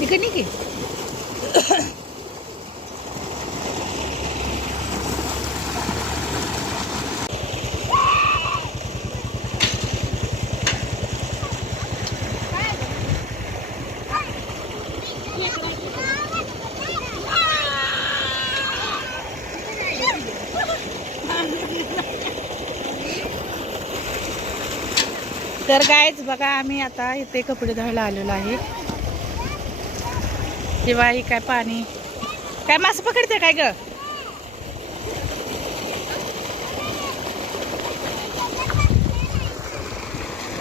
तिकडे नाही की तर गायच बघा आम्ही आता इथे कपडे धुवायला आलेलो आहे. किंवा ही काय पाणी? काय मासे पकडते काय ग?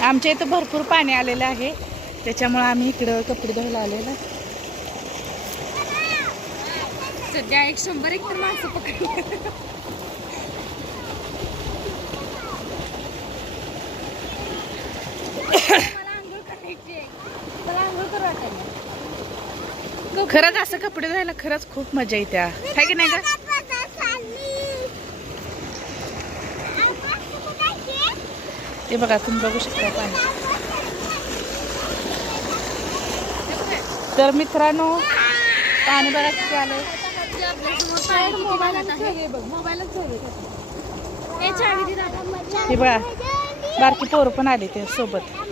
आमच्या इथं भरपूर पाणी आलेलं आहे. त्याच्यामुळे आम्ही इकडं कपडे धुवायला आलेलो आहे. सध्या एक शंभर एक तर मासे पकडली. खरंच असं कपडे धुवायला खरंच खूप मजा येते आहे की नाही का ते बघा तुम्ही बघू शकता पाणी. तर मित्रांनो पाणी बघा किती आलं मोबाईलच हे बघा बारकी पोरं पण आली ते सोबत.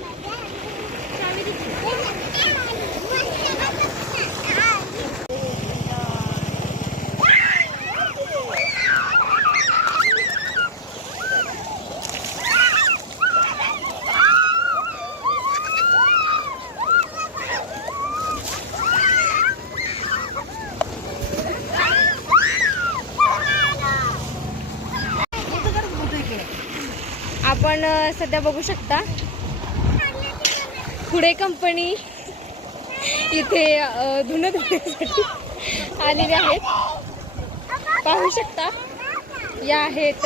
आपण सध्या बघू शकता. पुढे कंपनी इथे धुणं धुण्यासाठी आलेले आहेत. पाहू शकता. या आहेत